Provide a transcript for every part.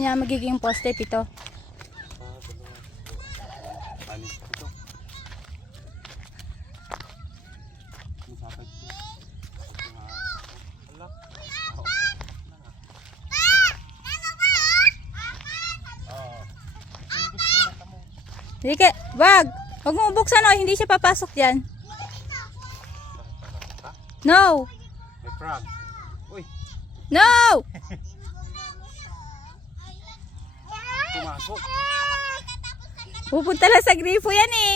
niya magiging poste? 7. Sige, wag mo buksan o, hindi siya papasok dyan. No! May frog. Uy! No! Pumasok. Pupunta lang sa grifo yan eh.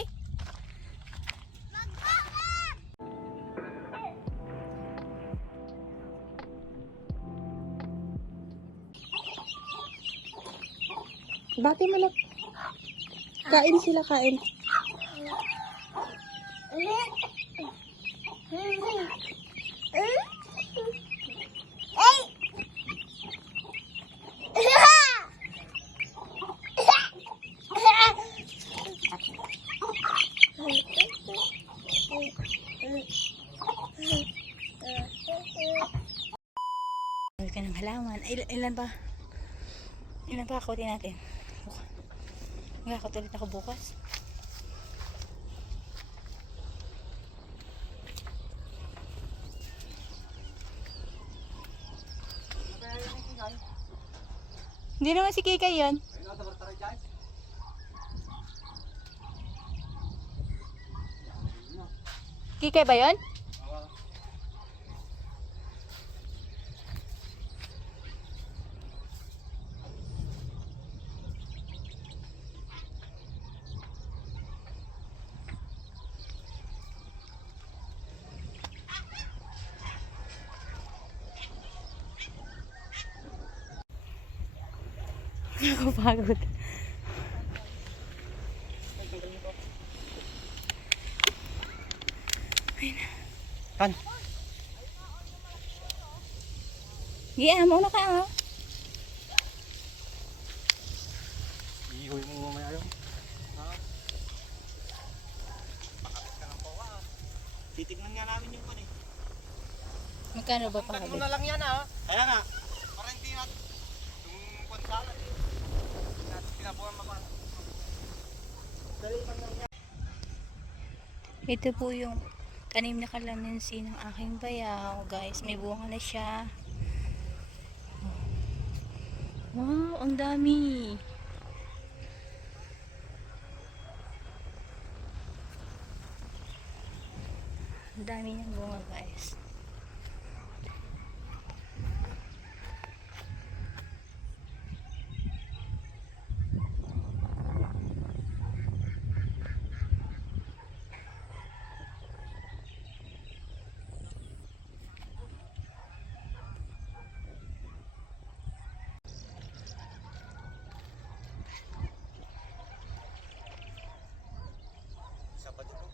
Bakit mo lang? Kain sila, kain. Dami ka ng halaman. Ilan ba? Ilan pa ako natin? Magkakot ulit ako bukas. Hindi naman si Kikay yun. Kikay ba yun? Nakapagod. Tan. Yeah, muna ka ha. Ihoy mo mamaya yun. Ha? Pakapit ka ng pawa. Titignan nga namin yung pan eh. Magkano ba Tanggalin mo pakabit? na lang yan ha. Kaya nga. Para hindi natin yung konsalan eh. Pinabuhan mapa. Dali man lang yan. Ito po yung tanim na kalamansi ng aking bayaw, guys. May bunga na siya. Wow, ang dami. Ang dami niyang bunga, guys. Isa pa dito.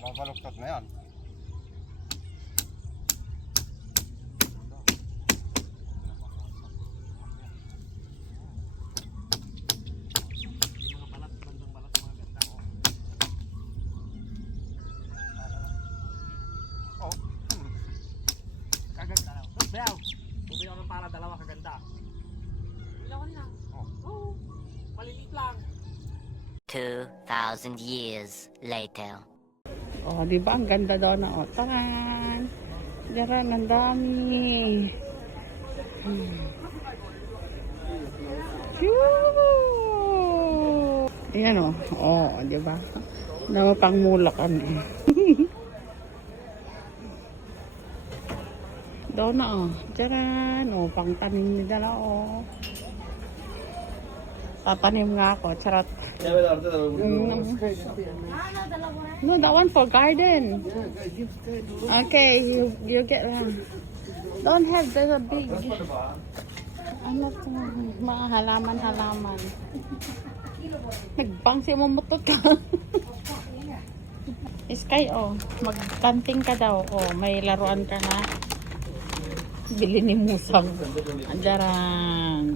Mabaluktot na yan. Oh. Kaganda na. Bayaw! Bumili ako ng para dalawa kaganda. Bumili ako na. Oh. Maliliit lang. 2,000 years later. Oh, di ba ang ganda daw na otaran? Diyan ang dami. Ayan o. Oo, di ba? Naman pang mula kami. Doon na o. Diyan o. Pang tanim ni Dala o. Tatanim nga ako. Charot. No, that one for garden. Okay, you get one. Don't have the big. Ano to? Mga halaman. Nagbangsi mo mutot ka. Sky, oh. Magkanting ka daw. Oh, may laruan ka na. Bili ni Musang. Andarang.